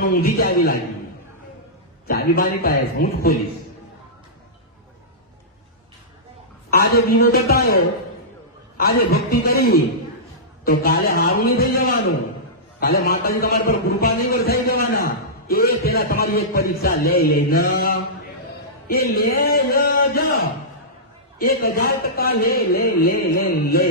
પણ ઊંધી ચાવી લાગી. ચાવી મારી પાસે હું જ ખોલીશ. આજે દીવો બતાવ્યો, આજે ભક્તિ કરી, તો કાલે હારું નહીં થઈ જવાનું. કાલે માતાજી તમારી પર કૃપા નહીં વરસાઈ જવાના. એ પેલા તમારી એક પરીક્ષા લે એ લે જ 1000% લે.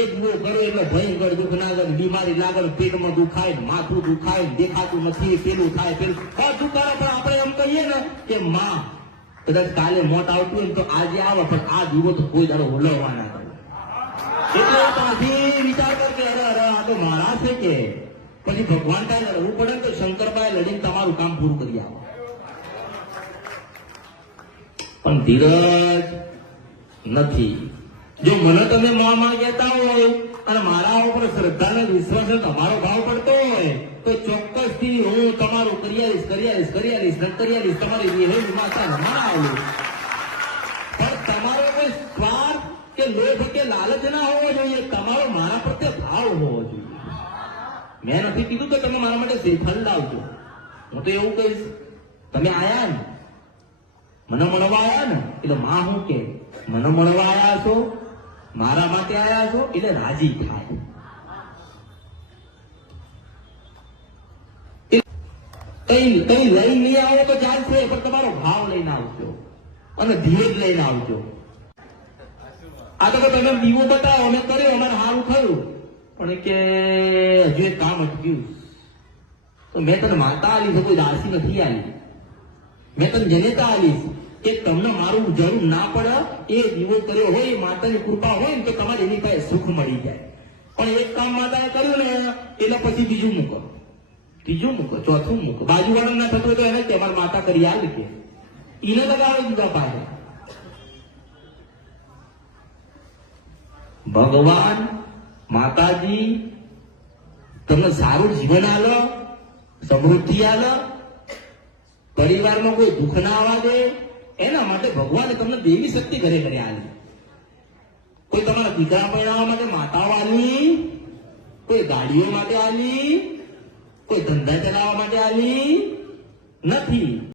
એક દીવો કરો એટલે ભયંકર દુઃખ લાગે, બીમારી લાગે, પેટમાં દુખાય, માથું દુખાય, દેખાતું નથી, પેલું થાય, પેલું બધું કરે. પણ આપણે એમ કહીએ ને કે માં કદાચ કાલે મોત આવતું હોય તો આજે આવે, પણ આ દીવો તો કોઈ દાડો ઓલવવાના કરે. એટલે ત્યાંથી વિચાર કર કે અરે આ તો મારા છે કે પછી ભગવાન કાંઈ લડવું પડે તો શંકરભાઈ લડીને તમારું કામ પૂરું કરી આવો. પણ ધીરજ નથી. જો મને તમે માં કહેતા હોય અને મારા ઉપર શ્રદ્ધા અને વિશ્વાસ તમારો ભાવ પડતો હોય તો ચોક્કસથી હું તમારું કરી આવીશ. તમારી વિહેજ માતા રમાડું. પણ તમારો કોઈ સ્વાર્થ કે લોભ કે લાલચ ના હોવો જોઈએ. તમારો મારા પ્રત્યે ભાવ હોવો જોઈએ. મેં નથી કીધું કે તમે મારા માટે શ્રીફળ લાવજો. હું તો એવું કહીશ, તમે આયા ને મને મળવા આવ્યા ને એટલે માં હું કે મને મળવા આવ્યા છો, મારા માટે આવ્યા છો એટલે રાજી થાય. કઈ લઈ નહીં આવો તો ચાલશે, પણ તમારો ભાવ લઈને આવજો અને ધીરજ લઈને આવજો. આ તો તમે દીવો બતાવો, અમે કર્યો, અમારે સારું થયું, પણ કે હજુ એક કામ અટક્યું. તો મેં તને માતા આલી, કોઈ દાસી નથી આલી. મેં તને જનેતા આલીશ કે તમને મારું જરૂર ના પડે. એ દીવો કર્યો હોય, માતાની કૃપા હોય ને તો તમારે એની પાસે સુખ મળી જાય. પણ એક કામ માતાએ કર્યું ને એટલે પછી બીજું મૂકો, ત્રીજું મૂકો, ચોથું મૂકો. બાજુવાળા ના થતું તો એને કે અમારી માતા કરી આલ કે એને લગાવે દીધા પાસે. ભગવાન માતાજી તમને સારું જીવન આલો, સમૃદ્ધિ આલો, પરિવારમાં કોઈ દુઃખ ના આવવા દે, એના માટે ભગવાને તમને દેવી શક્તિ ઘરે ઘરે આલી. કોઈ તમારા દીકરા પરણાવવા માટે માતાઓ આલી, કોઈ ગાડીઓ માટે આલી, કોઈ ધંધા ચલાવવા માટે આલી નથી.